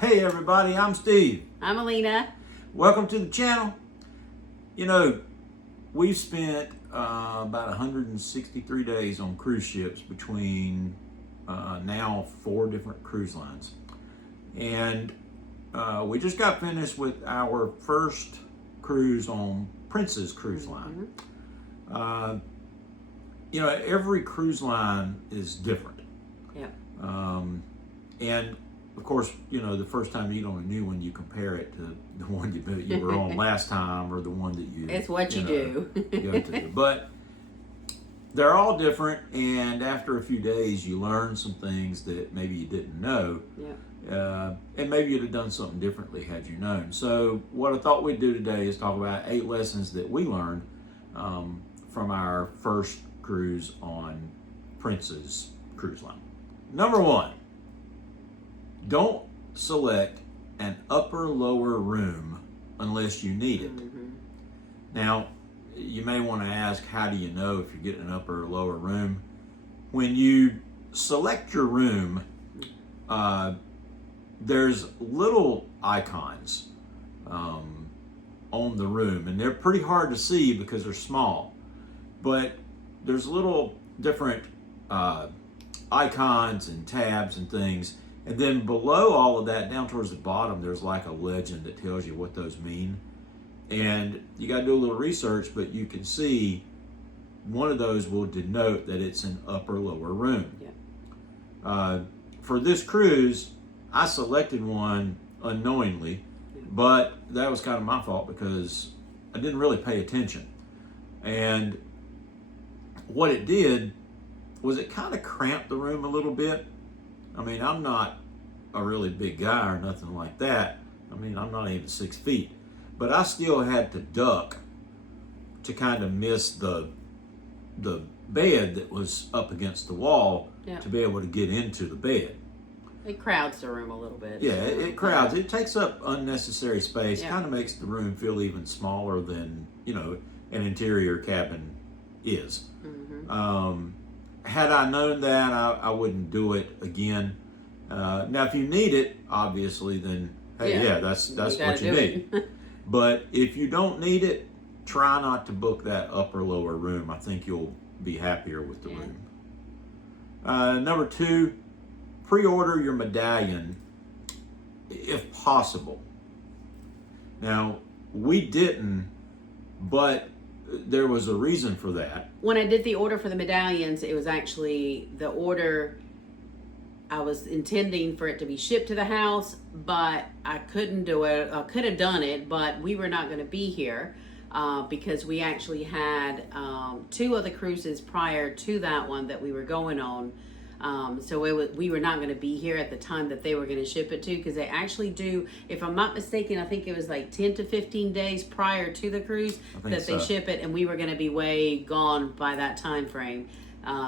Hey everybody, I'm Steve. I'm Alina. Welcome to the channel. You know, we've spent about 163 days on cruise ships between now 4 different cruise lines. And we just got finished with our first cruise on Princess Cruise Line. You know, every cruise line is different. Yep. And of course, you know, the first time you get on a new one, you compare it to the one you were on last time or the one that you... It's what you do. go to. But they're all different, and after a few days, you learn some things that maybe you didn't know. Yeah. And maybe you'd have done something differently had you known. So what I thought we'd do today is talk about 8 lessons that we learned from our first cruise on Princess Cruise Line. Number 1, don't select an upper-lower room unless you need it. Now, you may want to ask, how do you know if you're getting an upper or lower room? When you select your room, there's little icons on the room, and they're pretty hard to see because they're small. But there's little different icons and tabs and things. And then below all of that, down towards the bottom, there's like a legend that tells you what those mean. And you got to do a little research, but you can see one of those will denote that it's an upper-lower room. Yeah. For this cruise, I selected one unknowingly, but that was kind of my fault because I didn't really pay attention. And what it did was it kind of cramped the room a little bit. I mean, I'm not a really big guy or nothing like that. I mean, I'm not even 6 feet. But I still had to duck to kind of miss the bed that was up against the wall to be able to get into the bed. It crowds the room a little bit. Yeah, it crowds. It takes up unnecessary space. Yeah. Kind of makes the room feel even smaller than, you know, an interior cabin is. Had I known that, I wouldn't do it again. Now, if you need it, obviously, then hey, yeah that's what you need. But if you don't need it, try not to book that upper lower room. I think you'll be happier with the room. Number 2, pre-order your medallion if possible. Now, we didn't, but there was a reason for that. When I did the order for the medallions, it was actually the order. I was intending for it to be shipped to the house, but I couldn't do it. I could have done it, but we were not going to be here because we actually had 2 other cruises prior to that one that we were going on. So we were not going to be here at the time that they were going to ship it to, because they actually do, if I'm not mistaken, I think it was like 10 to 15 days prior to the cruise that they ship it, and we were going to be way gone by that time frame.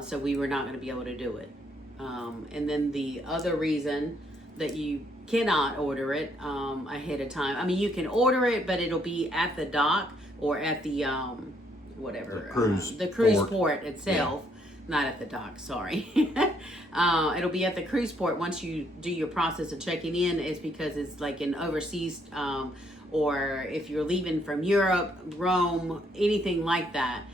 So we were not going to be able to do it. And then the other reason that you cannot order it ahead of time, I mean, you can order it, but it'll be at the dock or at the the cruise port itself. Yeah. Not at the dock, sorry. It'll be at the cruise port once you do your process of checking in. It's because it's like an overseas, or if you're leaving from Europe, Rome, anything like that,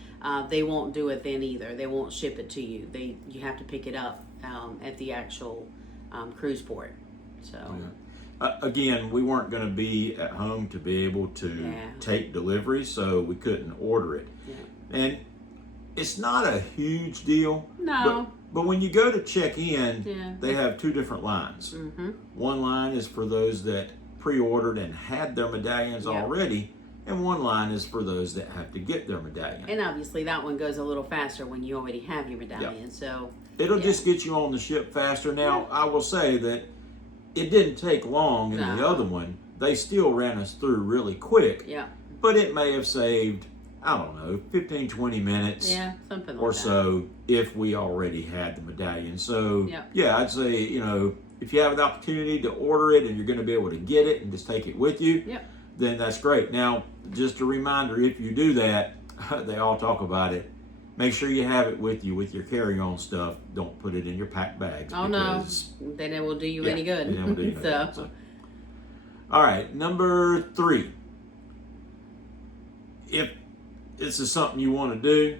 they won't do it then either. They won't ship it to you. You have to pick it up at the actual cruise port. So. Yeah. Again, we weren't going to be at home to be able to take delivery, so we couldn't order it. Yeah. And it's not a huge deal. No. But when you go to check in, they have 2 different lines. One line is for those that pre-ordered and had their medallions already, and one line is for those that have to get their medallion. And obviously that one goes a little faster when you already have your medallion. So it'll just get you on the ship faster. Now, I will say that it didn't take long in the other one. They still ran us through really quick. Yeah. But it may have saved, I don't know, 15, 20 minutes something like or so if we already had the medallion. So, I'd say, you know, if you have an opportunity to order it and you're going to be able to get it and just take it with you, then that's great. Now, just a reminder, if you do that, they all talk about it. Make sure you have it with you with your carry-on stuff. Don't put it in your packed bags. Oh, no. Then it will do you any good. Then it will do you any good. So, All right, number 3. If this is something you want to do,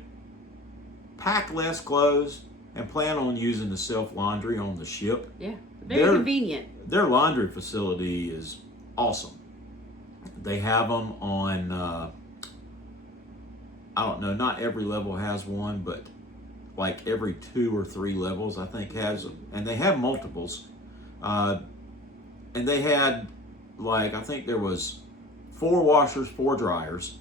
pack less clothes and plan on using the self-laundry on the ship. Yeah, very convenient. Their laundry facility is awesome. They have them on, I don't know, not every level has one, but like every 2 or 3 levels, I think, has them. And they have multiples. And they had, like, I think there was 4 washers, 4 dryers.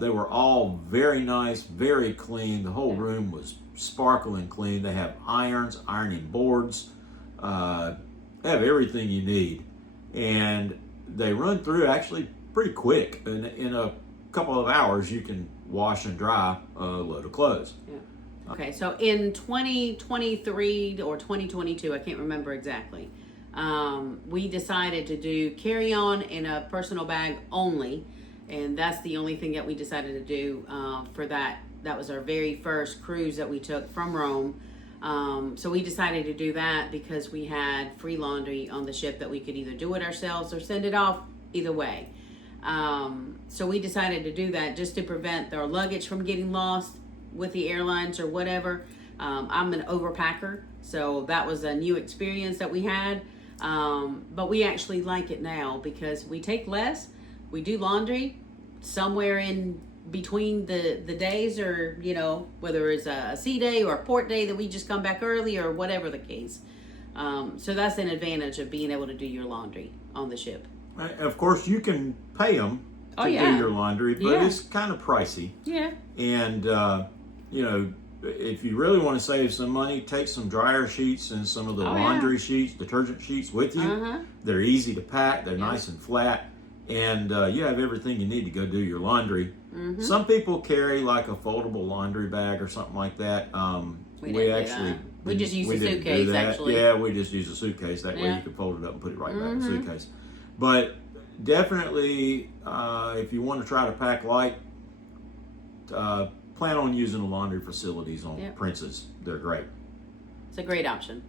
They were all very nice, very clean. The whole room was sparkling clean. They have irons, ironing boards. They have everything you need. And they run through actually pretty quick. In a couple of hours, you can wash and dry a load of clothes. Yeah. Okay, so in 2023 or 2022, I can't remember exactly, we decided to do carry-on in a personal bag only. And that's the only thing that we decided to do for that. That was our very first cruise that we took from Rome. So we decided to do that because we had free laundry on the ship that we could either do it ourselves or send it off, either way. So we decided to do that just to prevent our luggage from getting lost with the airlines or whatever. I'm an overpacker, so that was a new experience that we had. But we actually like it now because we take less. We do laundry somewhere in between the days, or, you know, whether it's a sea day or a port day that we just come back early or whatever the case. So that's an advantage of being able to do your laundry on the ship. Of course, you can pay them to do your laundry, but it's kind of pricey. Yeah. And, you know, if you really want to save some money, take some dryer sheets and some of the laundry sheets, detergent sheets with you. They're easy to pack. They're nice and flat. And you have everything you need to go do your laundry. Some people carry like a foldable laundry bag or something like that. We just use a suitcase, actually. Yeah, we just use a suitcase. That way you can fold it up and put it right back in the suitcase. But definitely, if you want to try to pack light, plan on using the laundry facilities on Princess. They're great. It's a great option.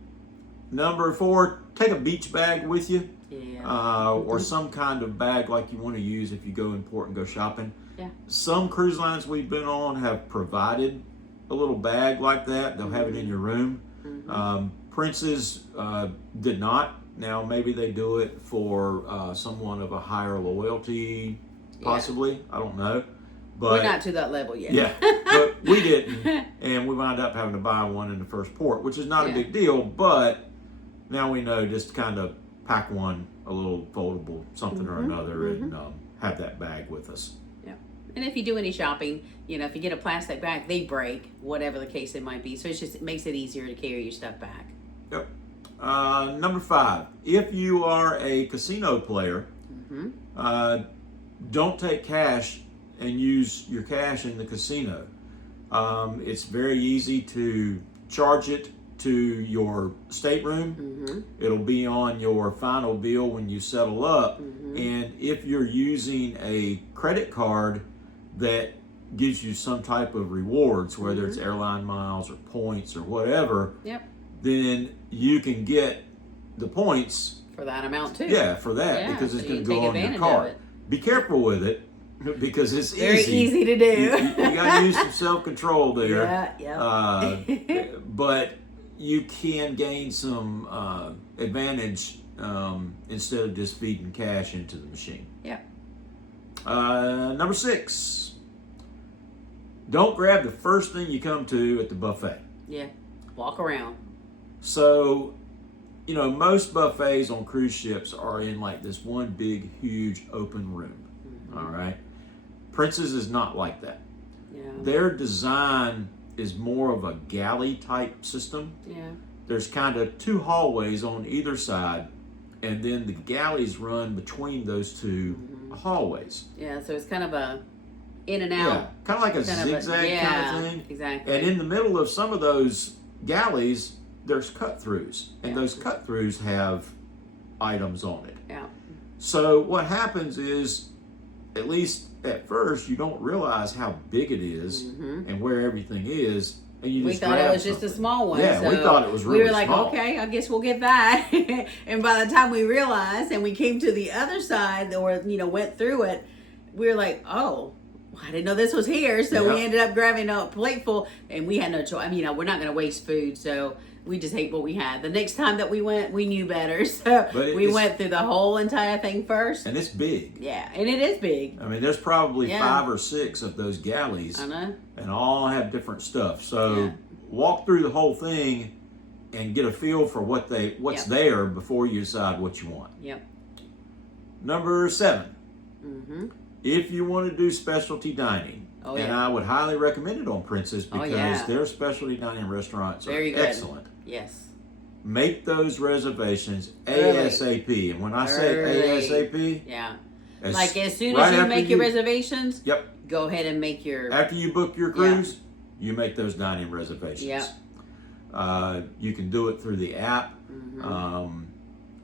Number 4, take a beach bag with you. Yeah. Or some kind of bag like you want to use if you go in port and go shopping. Yeah. Some cruise lines we've been on have provided a little bag like that. They'll have it in your room. Princess did not. Now, maybe they do it for someone of a higher loyalty, possibly. I don't know. But we're not to that level yet. Yeah, but we didn't. And we wound up having to buy one in the first port, which is not a big deal. But now we know just kind of pack one, a little foldable something or another, and have that bag with us. Yeah. And if you do any shopping, you know, if you get a plastic bag, they break, whatever the case it might be. So it makes it easier to carry your stuff back. Yep. Number 5, if you are a casino player, don't take cash and use your cash in the casino. It's very easy to charge it to your stateroom. It'll be on your final bill when you settle up. And if you're using a credit card that gives you some type of rewards, whether it's airline miles or points or whatever, then you can get the points for that amount too. Yeah, for that, because it's going to go on your card. Be careful with it, because it's very easy to do. You got to use some self-control there. But you can gain some advantage instead of just feeding cash into the machine. Number 6, don't grab the first thing you come to at the buffet. Walk around. So, you know, most buffets on cruise ships are in like this one big, huge open room. All right. Princess is not like that. Their design is more of a galley type system. There's kind of 2 hallways on either side, and then the galleys run between those 2 hallways. So it's kind of a in and out. Kind of like a zigzag kind of thing. Exactly. And in the middle of some of those galleys, there's cut-throughs, and those cut-throughs have items on it. So what happens is, at least at first, you don't realize how big it is and where everything is And you We just thought it grab was just a something. small one. Yeah, so we thought it was really we were like, small. okay, I guess we'll get that. And by the time we realized and we came to the other side or, went through it, we were like, oh, I didn't know this was here. So we Yeah. ended up grabbing a plate full and we had no choice. I mean, we're not going to waste food. So we just ate what we had. The next time that we went, we knew better. So we went through the whole entire thing first. And it's big. Yeah, and it is big. I mean, there's probably Yeah. 5 or 6 of those galleys. I know. And all have different stuff. So Yeah. walk through the whole thing and get a feel for what's Yep. there before you decide what you want. Yep. Number 7. Mm-hmm. If you want to do specialty dining, Oh, and yeah. I would highly recommend it on Princess Oh, because yeah. their specialty dining restaurants Very are good. excellent. Yes. Make those reservations Early. ASAP. And when I say Early. ASAP, Yeah. as Like as soon right as you after make your reservations, Yep. go ahead and make your. After you book your cruise, you make those dining reservations. Yep. You can do it through the app. Mm-hmm.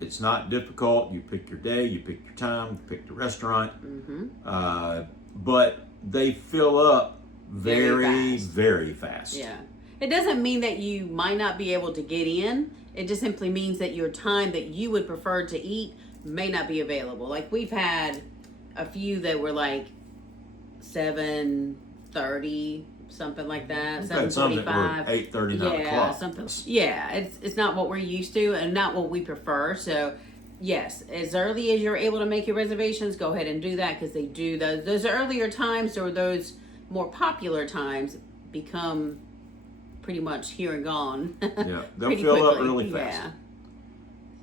It's not difficult. You pick your day, you pick your time, you pick the restaurant. Mm-hmm. But they fill up Very fast. very fast. Yeah. It doesn't mean that you might not be able to get in. It just simply means that your time that you would prefer to eat may not be available. Like we've had a few that were like 7:30, something like that. We've had some that were 7:45. 8:30, 9 Yeah, o'clock. something. Yeah, it's not what we're used to and not what we prefer. So, yes, as early as you're able to make your reservations, go ahead and do that because they do those earlier times or those more popular times become pretty much here and gone. Yeah, they'll Pretty fill up quickly. really fast.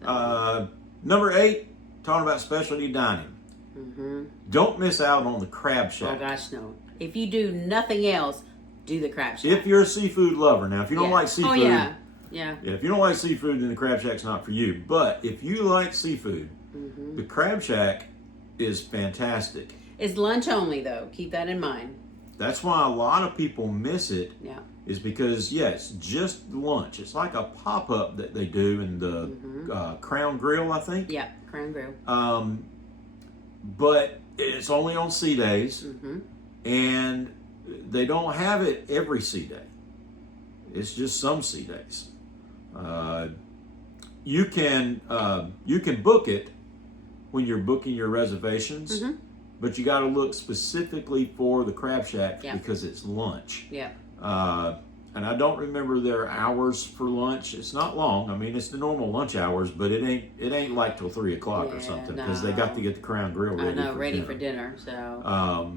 Yeah. Number 8, talking about specialty dining. Mm-hmm. Don't miss out on the Crab Shack. Oh gosh, no! If you do nothing else, do the Crab Shack. If you're a seafood lover, now if you don't like seafood, yeah. if you don't like seafood, then the Crab Shack's not for you. But if you like seafood, the Crab Shack is fantastic. It's lunch only though. Keep that in mind. That's why a lot of people miss it. Yeah. Is because it's just lunch. It's like a pop-up that they do in the Crown Grill, I think. Yeah, Crown Grill. But it's only on sea days, and they don't have it every sea day. It's just some sea days. You can book it when you're booking your reservations, but you got to look specifically for the Crab Shack because it's lunch. Yeah. And I don't remember their hours for lunch. It's not long. I mean, it's the normal lunch hours, but it ain't like till 3 o'clock or something because they got to get the Crown Grill ready. I know, ready for dinner. So.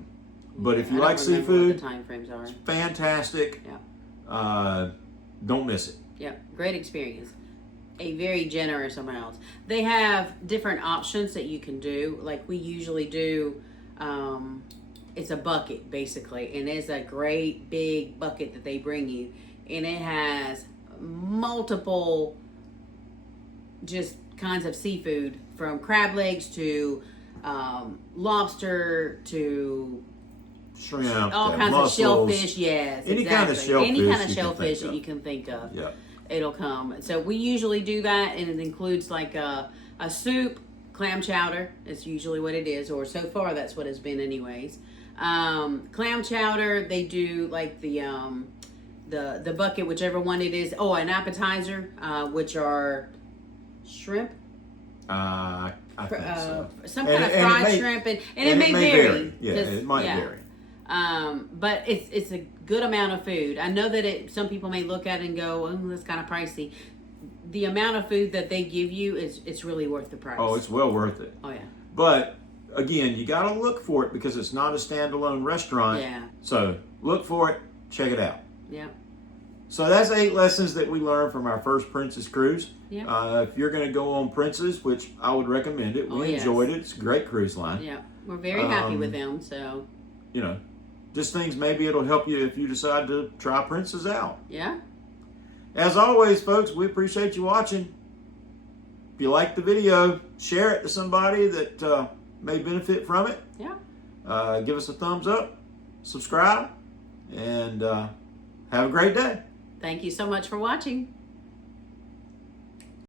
But if you I like don't remember seafood, what the time frames are. it's fantastic. Yeah. Don't miss it. Yeah, great experience. A very generous amount. They have different options that you can do. Like we usually do. It's a bucket basically, and it's a great big bucket that they bring you, and it has multiple just kinds of seafood from crab legs to lobster to Shrimp, all kinds mussels, of shellfish. Yes, any exactly. kind of shellfish any kind of you can shellfish think that of. you can think of. Yeah. It'll come. So we usually do that, and it includes like a soup, clam chowder. It's usually what it is, or so far that's what it's been, anyways. Clam chowder. They do like the bucket, whichever one it is. Oh, an appetizer, which are shrimp. I think so. Some kind of fried shrimp, and it may vary. Yeah, it might vary. But it's a good amount of food. I know that some people may look at it and go, "Oh, that's kind of pricey." The amount of food that they give you it's really worth the price. Oh, it's well worth it. Oh yeah. But again, you got to look for it because it's not a standalone restaurant. Yeah. So look for it. Check it out. Yeah. So that's 8 lessons that we learned from our first Princess cruise. Yeah. If you're going to go on Princess, which I would recommend it, we enjoyed it. It's a great cruise line. Yeah. We're very happy with them. So. Just things maybe it'll help you if you decide to try Princess out. Yeah. As always, folks, we appreciate you watching. If you like the video, share it to somebody that may benefit from it. Yeah. Give us a thumbs up, subscribe, and have a great day. Thank you so much for watching.